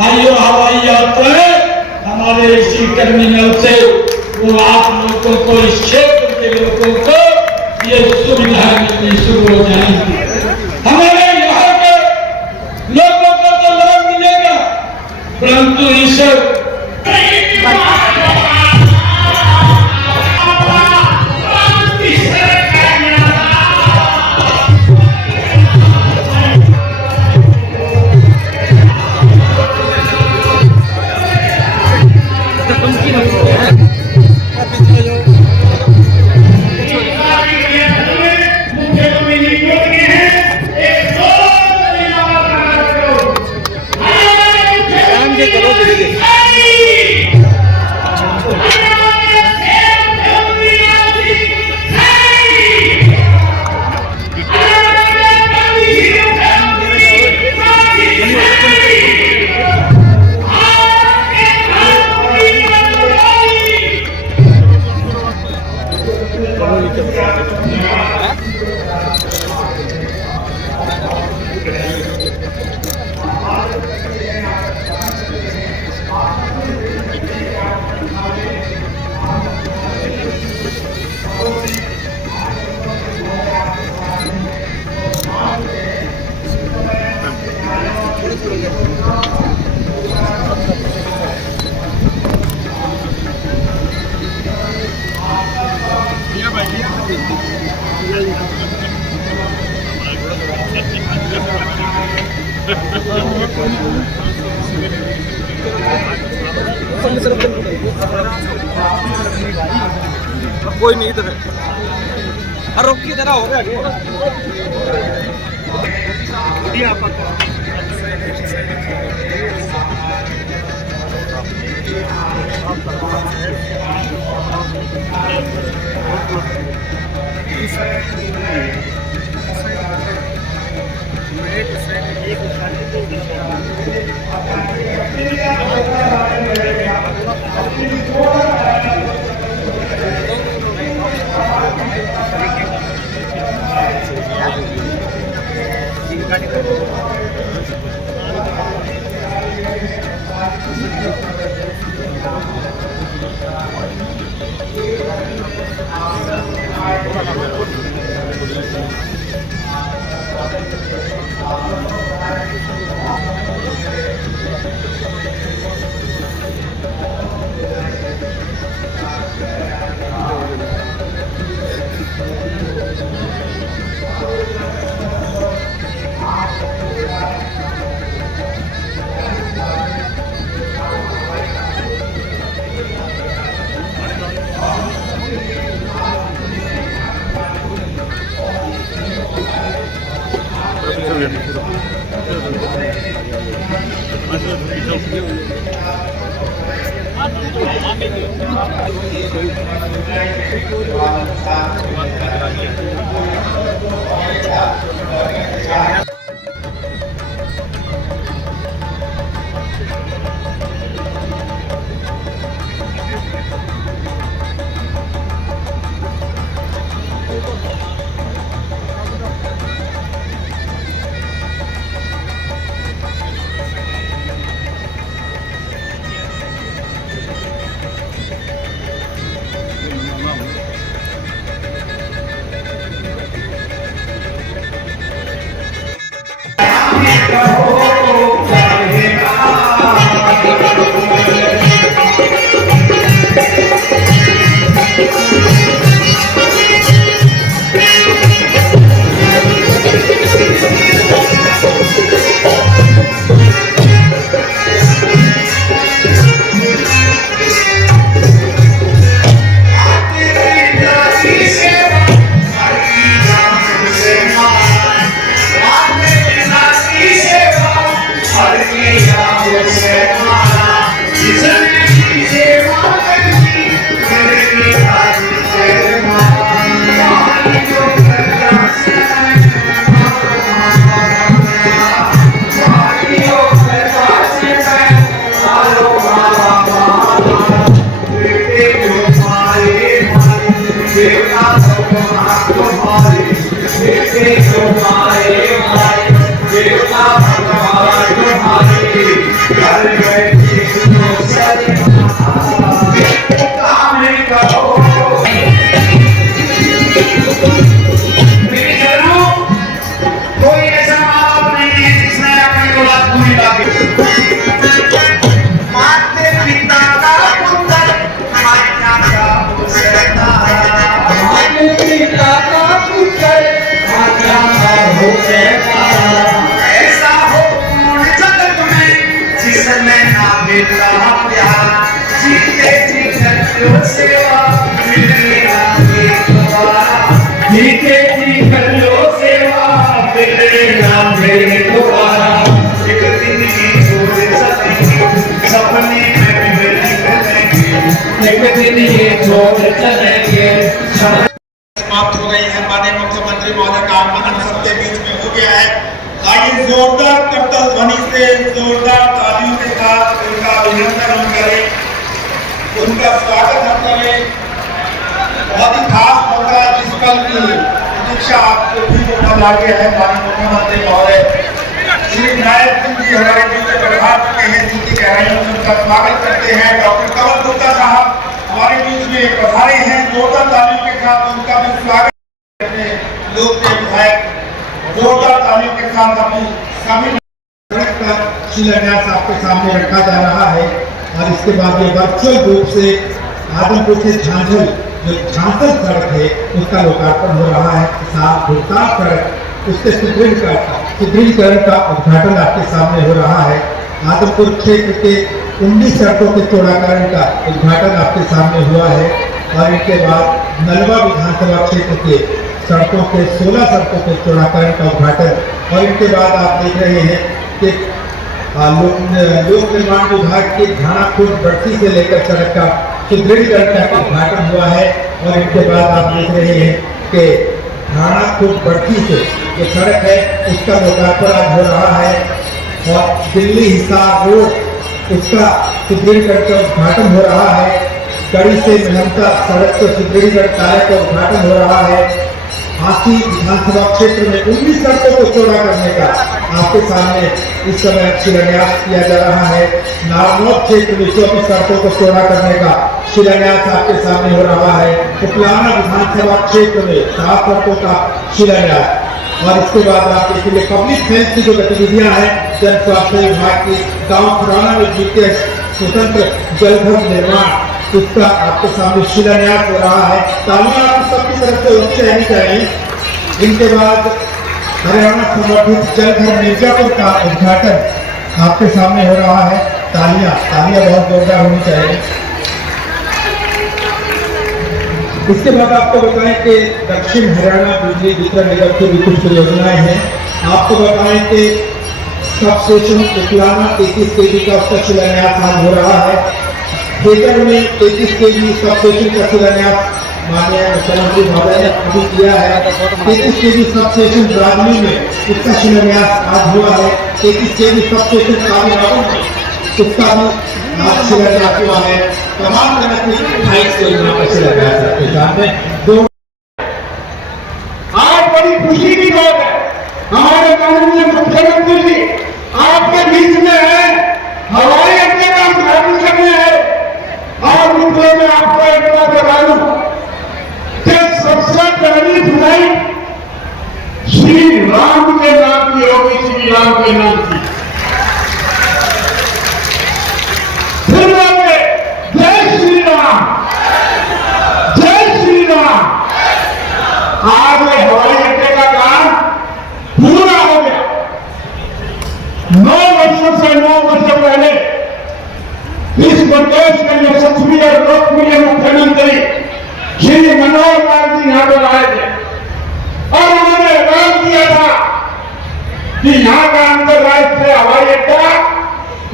भाइयों हवाई यात्राएं हमारे इसी टर्मिनल से वो आप लोगों को, इस क्षेत्र के लोगों को ये सुविधा मिलनी शुरू हो जाएगी। हमारे यहाँ के लोगों को तो लाभ मिलेगा, परंतु इस कोई नहीं इधर रुक की तरह हो गया मिलना प्यार जीते जी करो सेवा मिलने ना दे दोबारा जीते जी करो सेवा मिलने ना दे दोबारा एक दिन की छोड़ सकेंगे सपने में मिलने एक दिन ये छोड़ चलेंगे समाप्त हो गई है। माननीय मुख्यमंत्री महोदय का आगमन सबके बीच में हो गया है। आइए जोरदार करतल ध्वनि से जोरदार तालियों के साथ उनका अभिनंदन हम करें, उनका स्वागत हम करें। बहुत ही खास मौका जिस पल की प्रतीक्षा आपको भी मौका गया है। माननीय मुख्यमंत्री महोदय श्री विनायक सिंह जी हमारे बीच में पधार चुके हैं, जिनकी गहराइयों से उनका स्वागत करते हैं। डॉक्टर कमल गुप्ता साहब हमारे बीच में पधारे हैं, जोरदार तालियों के साथ उनका भी स्वागत करते हैं। लोकप्रिय विधायक जोरदार तालियों के साथ अपनी सभी सड़क का शिलान्यास आपके सामने रखा जा रहा है और इसके बाद ये वर्चुअल रूप से आदमपुर से झांझर जो झांझर सड़क है उसका लोकार्पण हो रहा है। साथ भुगतान सड़क उसके सुदृढ़ीकरण का उद्घाटन आपके सामने हो रहा है। आदमपुर क्षेत्र के 19 सड़कों के चौड़ाकरण का उद्घाटन आपके सामने हुआ है और इसके बाद नलवा विधानसभा क्षेत्र के सड़कों के 16 सड़कों के चौड़ाकरण का उद्घाटन और इनके बाद आप देख रहे हैं कि लोक निर्माण विभाग के घानापुर बड़सी से लेकर सड़क का सुदृढ़ीकरण का उद्घाटन हुआ है और इनके बाद आप देख रहे हैं कि घानापुर बड़सी से जो सड़क है उसका लोकार्पण आज हो रहा है और दिल्ली हिसार रोड उसका सुदृढ़ीकरण का उद्घाटन हो रहा है। कड़ी से मेहनता सड़क के सुदृढ़ीकरण कार्य का उद्घाटन हो रहा है। हाथी विधानसभा क्षेत्र में 19 सड़कों को चौड़ा करने का आपके सामने इस समय शिलान्यास किया जा रहा है। नारनौल क्षेत्र में 24 सड़कों को चौड़ा करने का शिलान्यास आपके सामने हो रहा है। उपलाना विधानसभा क्षेत्र में 7 सड़कों का शिलान्यास और इसके बाद आप देखिए पब्लिक हेल्थ की जो गतिविधियां हैं जन स्वास्थ्य विभाग की गाँव पुराना में द्वितीय स्वतंत्र जलघर निर्माण उसका आपके सामने शिलान्यास हो रहा है। तालियां आप सबकी तरफ से उच्च रहनी चाहिए। इनके बाद हरियाणा समर्थित जलघर मिर्जापुर का उद्घाटन आपके सामने हो रहा है। तालियां बहुत जोरदार होनी चाहिए। इसके बाद आपको बताएं कि दक्षिण हरियाणा बिजली वितरण निगम की भी कुछ परियोजनाएं हैं। आपको बताएं कि सब स्टेशन उपलाना 33 kV का उसका शिलान्यास आज हो रहा है। खेतर में 33 kV सब स्टेशन का शिलान्यास माननीय मुख्यमंत्री महोदय ने अभी किया है। 33 kV सब स्टेशन राजनी में उसका शिलान्यास आज हुआ है। 33 kV सब स्टेशन कालीबाग में उसका भी आज शिलान्यास हुआ है। तमाम तरह की 28 योजना का शिलान्यास आपके सामने दो। आज बड़ी खुशी की बात है, हमारे माननीय मुख्यमंत्री जी आपके बीच में है। हवाई अड्डे का उद्घाटन करने है और मुझे मैं आपको एक बात बता दूं कि सबसे पहली फ्लाइट श्री राम के नाम की होगी, श्री राम के नाम की। फिर बोले जय श्री राम, जय श्री राम। आज हवाई अड्डे का काम पूरा हो गया। 9 वर्षों से 9 वर्ष पहले इस प्रदेश के यशस्वी और लोकप्रिय मुख्यमंत्री श्री मनोहर लाल जी यहां पर आए थे और उन्होंने ऐलान किया था कि यहां का अंतरराष्ट्रीय हवाई अड्डा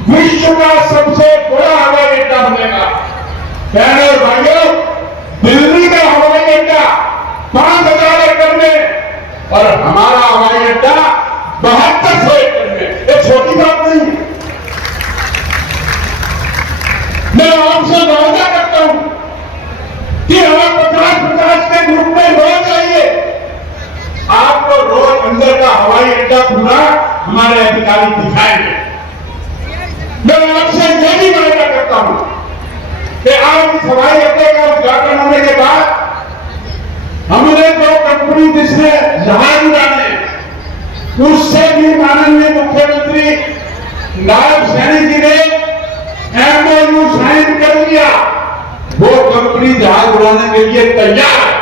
विश्व का सबसे बड़ा हवाई अड्डा बनेगा। बहनों और भाइयों, दिल्ली का हवाई अड्डा 5,000 एकड़ में और हमारा हवाई अड्डा 7200 एकड़ में। ये छोटी बात नहीं। मैं आपसे वादा करता हूं कि हमें 50-50 के ग्रुप में लोग चाहिए। आपको रोज अंदर का हवाई अड्डा पूरा हमारे अधिकारी दिखाएंगे। मैं आपसे यह भी वादा करता हूं कि आज इस हवाई अड्डे का उद्घाटन होने के बाद हमने जो कंपनी जिसने जहाज उड़ाने उससे भी माननीय मुख्यमंत्री नायब सैनी जी ने MOU साइन कर दिया। वो कंपनी जहाज उड़ाने के लिए तैयार है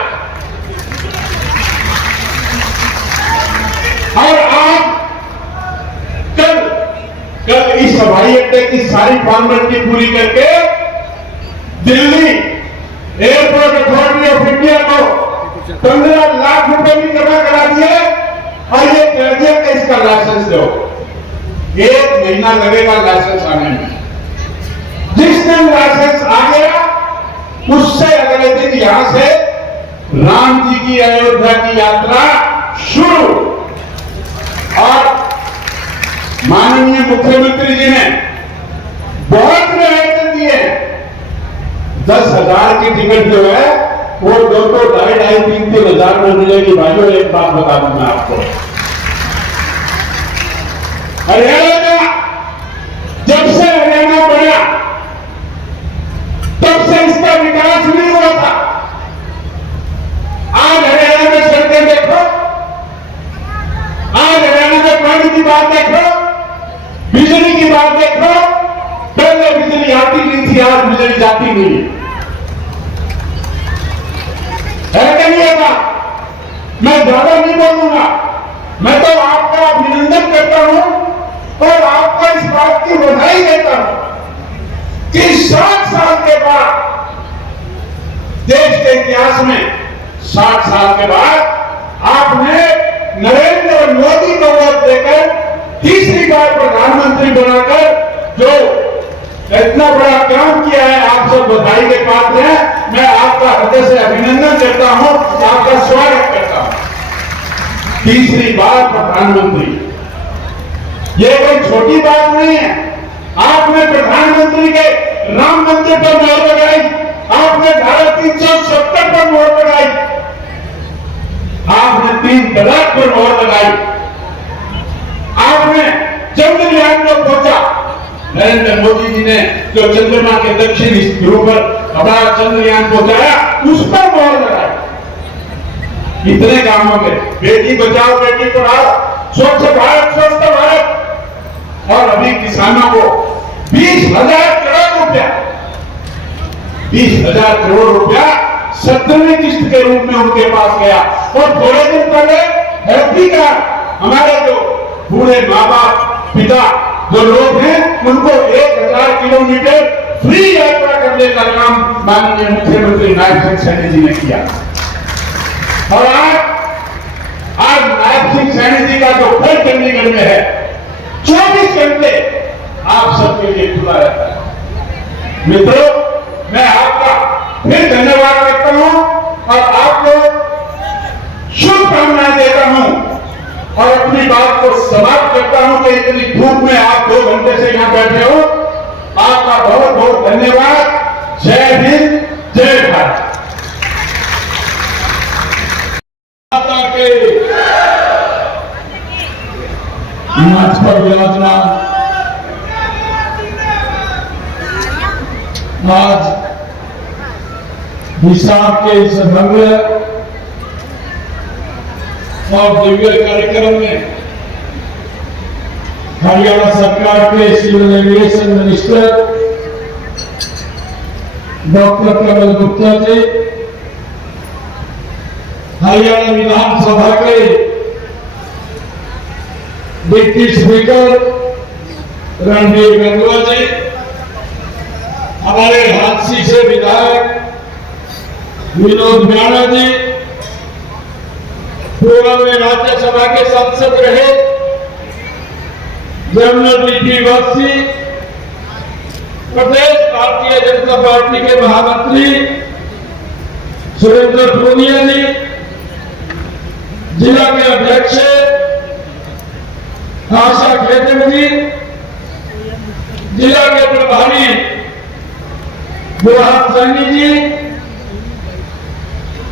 और आज कल इस हवाई अड्डे की सारी फॉर्मेलिटी पूरी करके Delhi airport authority of India को 15 लाख रुपए भी जमा करा दिए और ये कह दिया कि इसका लाइसेंस दो। 1 महीना लगेगा लाइसेंस आने में। जिस दिन लाइसेंस आ गया उससे अगले दिन यहां से राम जी की अयोध्या की यात्रा शुरू। और माननीय मुख्यमंत्री जी ने बहुत रियायतें दी है। 10,000 की टिकट जो है वो 2, 2.5, 3 हजार में मिलेगी। भाइयों एक बात बता दूं मैं आपको, हरियाणा जब से हरियाणा बना तब से इसका विकास नहीं हुआ था। आज हरियाणा में सड़कें देखो, आज हरियाणा में पानी की बात देखो, बिजली की बात देखो। पहले बिजली आती नहीं थी, आज बिजली जाती नहीं है कि नहीं है? मैं ज्यादा नहीं बोलूंगा, मैं तो आपका अभिनंदन करता हूं और आपको इस बात की बधाई देता हूं कि 60 साल के बाद देश के इतिहास में 60 साल के बाद आपने नरेंद्र मोदी को वोट देकर तीसरी बार प्रधानमंत्री बनाकर जो इतना बड़ा काम किया है, आप सब बधाई के पात्र हैं। मैं आपका हृदय से अभिनंदन करता हूं, आपका स्वागत करता हूं। तीसरी बार प्रधानमंत्री, ये कोई छोटी बात नहीं है। आपने प्रधानमंत्री के राम मंदिर पर मोहर लगाई, आपने धारा 370 पर मोहर लगाई, आपने 3 तलाक पर मोहर लगाई, आपने चंद्रयान को पहुंचा। नरेंद्र मोदी जी ने जो चंद्रमा के दक्षिणी ध्रुव पर हमारा चंद्रयान पहुंचाया, उस पर मोहर लगाई। इतने कामों में बेटी बचाओ बेटी पढ़ाओ, स्वच्छ भारत स्वस्थ भारत, और अभी किसानों को 20,000 करोड़ रुपया 20,000 करोड़ रुपया 17वीं किस्त के रूप में उनके पास गया। और थोड़े दिन पहले हेल्थी कार्ड, हमारे जो बूढ़े माँ बाप पिता जो लोग हैं उनको 1,000 किलोमीटर फ्री यात्रा करने का काम माननीय मुख्यमंत्री नायब सिंह सैनी जी ने किया। और आज नायब सिंह सैनी जी का जो घर चंडीगढ़ में है 24 घंटे आप सबके लिए खुला रहता है। मित्रों, मैं आपका फिर धन्यवाद करता हूं और आपको शुभकामनाएं देता हूं और अपनी बात को समाप्त करता हूं कि इतनी धूप में आप 2 घंटे से यहां बैठे हो। आपका बहुत बहुत धन्यवाद। जय हिंद, जय भारत। माता के मंच पर विराजमान आज हिसाब के इस भव्य और दिव्य कार्यक्रम में हरियाणा सरकार के सिविल एविएशन मिनिस्टर डॉक्टर कमल गुप्ता जी, हरियाणा विधानसभा के डिप्टी स्पीकर रणबीर गंगवा जी, हमारे हादसी से विधायक विनोद मीणा जी, पूर्व में राज्यसभा के सांसद रहे जनरल डीपी वासी, प्रदेश भारतीय जनता पार्टी के महामंत्री सुरेंद्र पूनिया जी, जिला के अध्यक्ष आशा खेतन जी, जिला के प्रभारी बुरहान सैनी जी,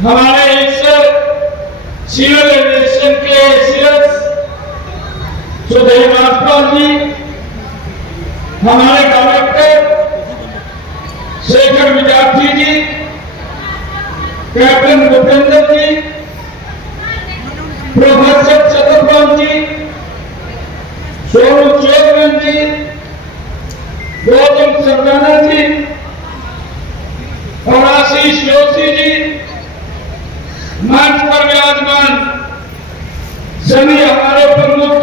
हमारे इस सिविल एविएशन के सीएस सुधीर राजपाल जी, हमारे कलेक्टर शेखर विद्यार्थी जी, कैप्टन भूपेंद्र जी, प्रोफेसर चतुर्भुवन जी, सोनू चेयरमैन जी, गौतम सरदाना जी और आशीष जोशी जी, मंच पर विराजमान सभी हमारे प्रमुख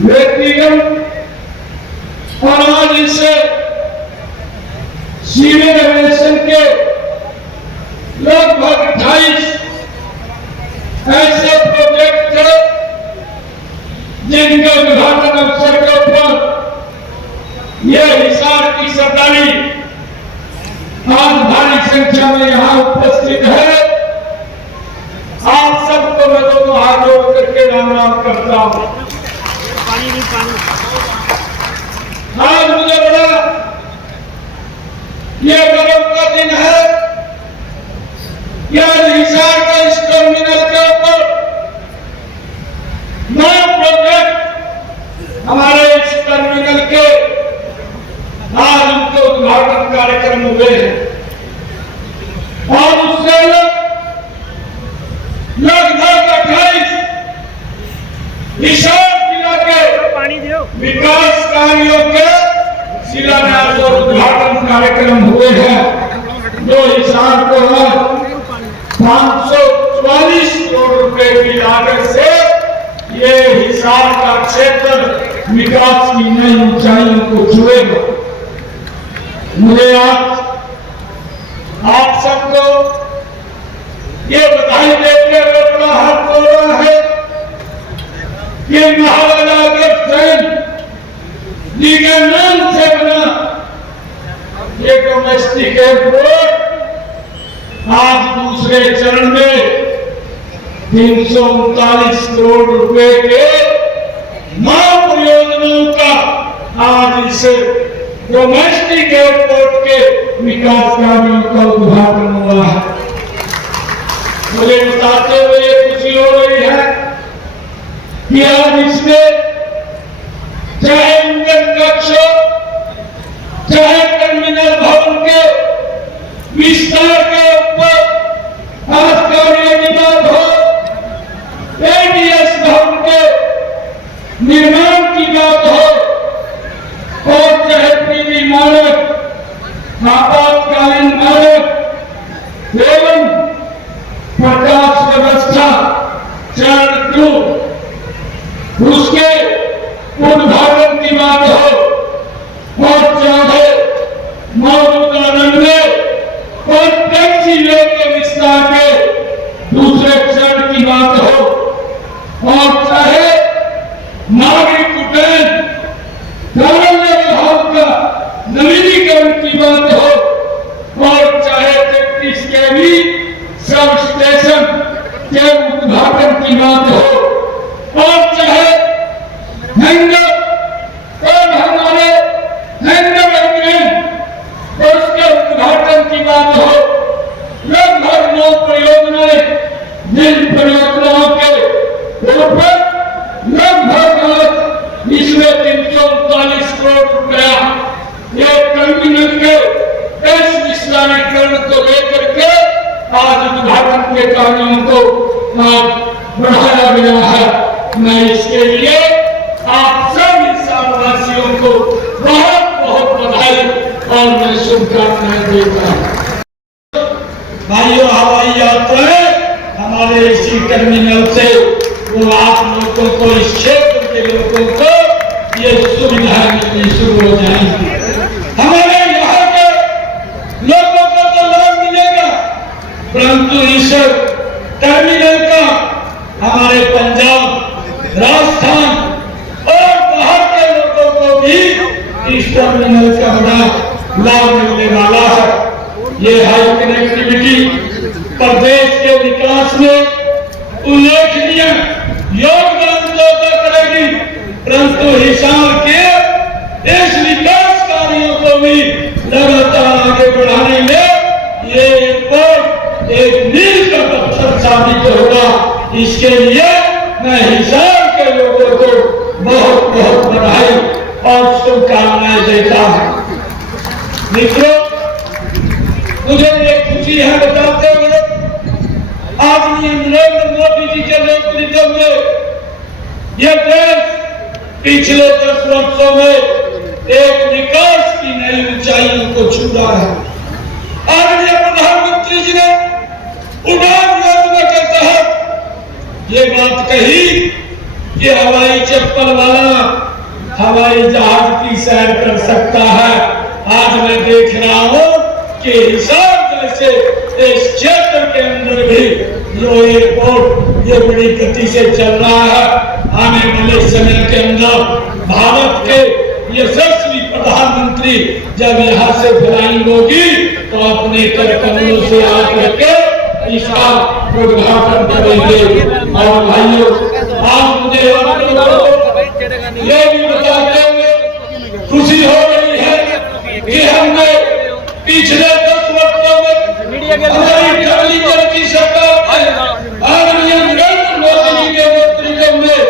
व्यक्तिगण सीनियर एविएशन के लगभग 28 ऐसे प्रोजेक्ट थे जिनके उद्घाटन अवसर के ऊपर यह हिसार की सरदारी आज भारी संख्या में यहाँ उपस्थित है। आप सबको मैं दोनों हाथ जोड़ करके राम करता हूँ। आज मुझे बड़ा यह गर्व का दिन है। यह हिसार के इस टर्मिनल के ऊपर नए प्रोजेक्ट हमारे इस टर्मिनल के आज उनके उद्घाटन कार्यक्रम हुए हैं और उससे लगभग 28 हिसार जिला के विकास कार्यों के शिलान्यास और उद्घाटन कार्यक्रम हुए हैं जो हिसार को 544 करोड़ रुपए की लागत से ये हिसार का क्षेत्र विकास की नई ऊंचाइयों को छुएगा। मुझे आज आप सबको ये बधाई देते हुए बड़ा हर्ष हो रहा है कि महाराजा अग्रसेन जी के नाम से बना ये डोमेस्टिक एयरपोर्ट आज दूसरे चरण में 339 करोड़ रुपए के 9 परियोजनाओं का आज इस डोमेस्टिक एयरपोर्ट के विकास कार्यों का उद्घाटन हुआ है। मुझे बताते हुए खुशी हो रही है कि आज इसमें चाहे इंजन कक्ष चाहे टर्मिनल भवन के विस्तार के ऊपर आज कार्य निर्माण हो, एडीएस भवन के निर्माण की बात हो और चाहे पीवी मानक आपातकालीन मानक एवं प्रकाश व्यवस्था चरण 2 उसके उद्घाटन की बात हो और चाहे मौजूदा रनवे और टैक्सी वे के विस्तार के दूसरे चरण की बात हो और चाहे नागरिक उड्डयन कार्यालय विभाग का नवीनीकरण की बात हो और चाहे 33 केवी सब स्टेशन के उद्घाटन की बात हो और चाहे हैंगर और हमारे हैंगर एग्रीमेंट उसके उद्घाटन की बात हो, लगभग 9 परियोजनाएं जिन परियोजनाओं के ऊपर लगभग इसमें 339 करोड़ रुपया ये टर्मिनल के इस विस्तारीकरण को लेकर के आज उद्घाटन के कार्यों को आज बढ़ाया गया है। मैं इसके लिए आप सब हिसारवासियों को बहुत बहुत बधाई और मैं शुभकामनाएं देता हूँ। भाइयों, हवाई यात्राएं हमारे इसी टर्मिनल से वो आप लोगों को, इस क्षेत्र के लोगों को ये सुविधा मिलनी शुरू हो जाएगी। हमारे यहाँ के लोगों को तो लाभ मिलेगा, परंतु इस टर्मिनल का हमारे पंजाब, राजस्थान और बाहर के लोगों को भी इस टर्मिनल का बड़ा लाभ मिलने वाला है। ये हाई कनेक्टिविटी प्रदेश के विकास में उल्लेखनीय योगदान तो करेगी, परंतु हिसार के इस विकास कार्यों को भी लगातार आगे बढ़ाने में ये एयरपोर्ट एक मील का पत्थर साबित होगा। इसके लिए मैं हिसार के लोगों को बहुत बहुत बधाई और शुभकामनाएं देता हूँ। मित्रों, मुझे ये खुशी है बताते हुए आदरणीय नरेंद्र मोदी जी के नेतृत्व में ये देश पिछले 10 वर्षों में एक विकास की नई ऊंचाइयों को छू रहा है। आदरणीय प्रधानमंत्री जी ने उड़ान योजना के तहत ये बात कही कि हवाई चप्पल वाला हवाई जहाज की सैर कर सकता है। आज मैं देख रहा हूं के हिसाब से इस क्षेत्र के अंदर भी जो एयरपोर्ट ये बड़ी गति से चल रहा है। आने वाले समय के अंदर भारत के यशस्वी प्रधानमंत्री जब यहाँ से फ्लाइंग होगी तो अपने कर कमलों से आकर के इसका उद्घाटन करेंगे। और भाइयों, आज मुझे ये भी बताते हुए खुशी हो रही है कि हमने पिछले 10 वर्षों में हमारी टेलीविजन की सरकार आदरणीय नरेंद्र मोदी जी के नेतृत्व में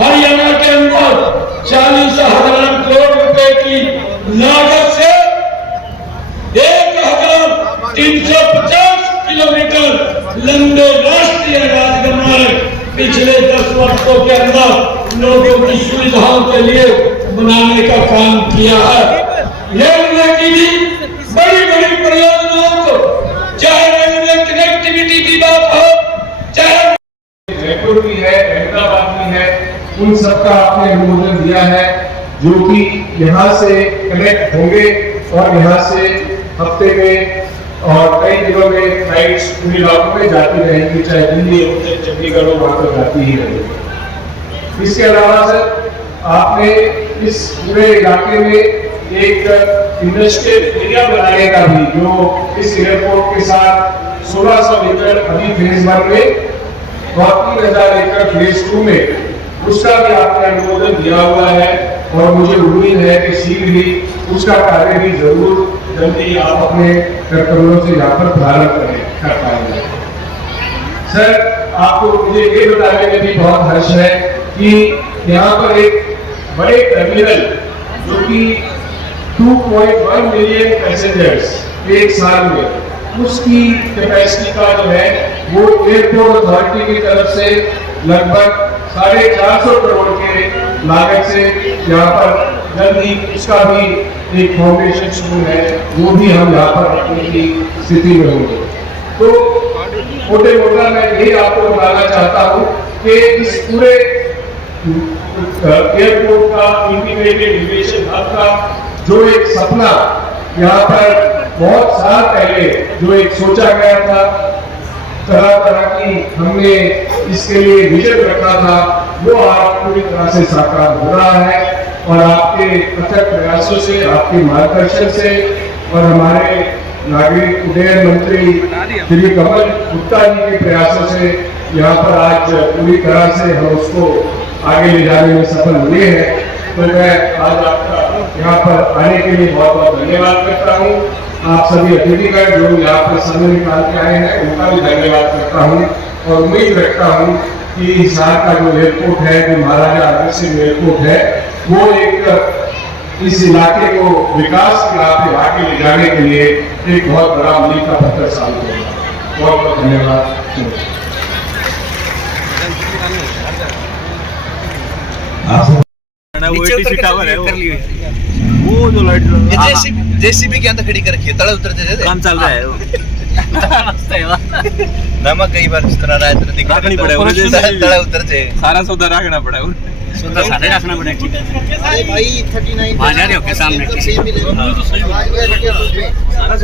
हरियाणा के अंदर 40,000 करोड़ रुपए की लागत से 1,350 किलोमीटर लंबे राष्ट्रीय राजमार्ग पिछले 10 वर्षों के अंदर लोगों की सुविधाओं के लिए बनाने का काम किया है। रेलवे की भी बड़ी बड़ी परियोजनाओं को, चाहे रेलवे कनेक्टिविटी की बात हो, चाहे जयपुर की है, हैदराबाद की है, उन सबका आपने अनुमोदन दिया है जो कि यहाँ से कनेक्ट होंगे और यहाँ से हफ्ते में और कई दिनों में फ्लाइट्स पूरे इलाकों में जाती रहेंगी, चाहे दिल्ली हो चाहे चंडीगढ़ हो, वहां पर जाती ही रहेगी। इसके अलावा सर, आपने इस पूरे इलाके में एक इंडस्ट्रियल एरिया बनाने का भी, जो इस एयरपोर्ट के साथ 1600 एकड़ अभी फेज 1 में और 3000 एकड़ फेज 2 में, उसका भी आपने अनुमोदन दिया हुआ है। और मुझे उम्मीद है कि शीघ्र ही उसका कार्य भी जरूर जल्दी आप अपने कर्तव्यों से यहाँ पर प्रारंभ कर पाएंगे। सर, आपको मुझे ये बताने में भी बहुत हर्ष है कि यहाँ पर एक बड़े टर्मिनल जो कि 2.1 मिलियन पैसेंजर्स एक साल में, उसकी कैपेसिटी का जो है वो एयरपोर्ट अथॉरिटी की तरफ से लगभग 450 करोड़ के लागत से यहाँ पर जल्द ही उसका भी एक फाउंडेशन शुरू है, वो भी हम यहाँ पर रखने की स्थिति में होंगे। तो मोटे मोटा मैं यही आपको बताना चाहता हूँ कि इस पूरे एयरपोर्ट का इंटीग्रेटेड एविएशन हब का जो एक सपना यहाँ पर बहुत साल पहले जो एक सोचा गया था, तरह तरह की हमने इसके लिए विजन रखा था, वो आज पूरी तरह से साकार हो रहा है। और आपके अथक प्रयासों से, आपके मार्गदर्शन से और हमारे नागरिक उड्डयन मंत्री श्री कमल गुप्ता जी के प्रयासों से यहाँ पर आज पूरी तरह से हम उसको आगे ले जाने में सफल हुए हैं। तो मैं आज आपका यहाँ पर आने के लिए बहुत बहुत धन्यवाद करता हूँ। आप सभी अतिथिगण जो यहाँ पर समय निकाल के आए हैं, उनका भी धन्यवाद करता हूँ और उम्मीद रखता हूँ कि हिसार का जो एयरपोर्ट है, जो महाराजा अग्रसेन सिंह एयरपोर्ट है, वो एक इस इलाके को विकास के राह पे आगे ले जाने के लिए एक बहुत बड़ा मील का पत्थर साबित होगा। बहुत बहुत धन्यवाद। वो एटीसी टावर है, वो जो लाइट जेसीबी के अंदर खड़ी कर रखी है, तड़े उतरते थे, काम चल रहा है। मस्त है वाह। नमक कई बार इस तरह रहा है, दिख रखनी पड़ेगा, तड़े उतरते सारा सौदा रखना पड़ेगा, सुंदर सारे रखना पड़ेगा। अरे भाई 39 आ जा रहे हो के सामने सारा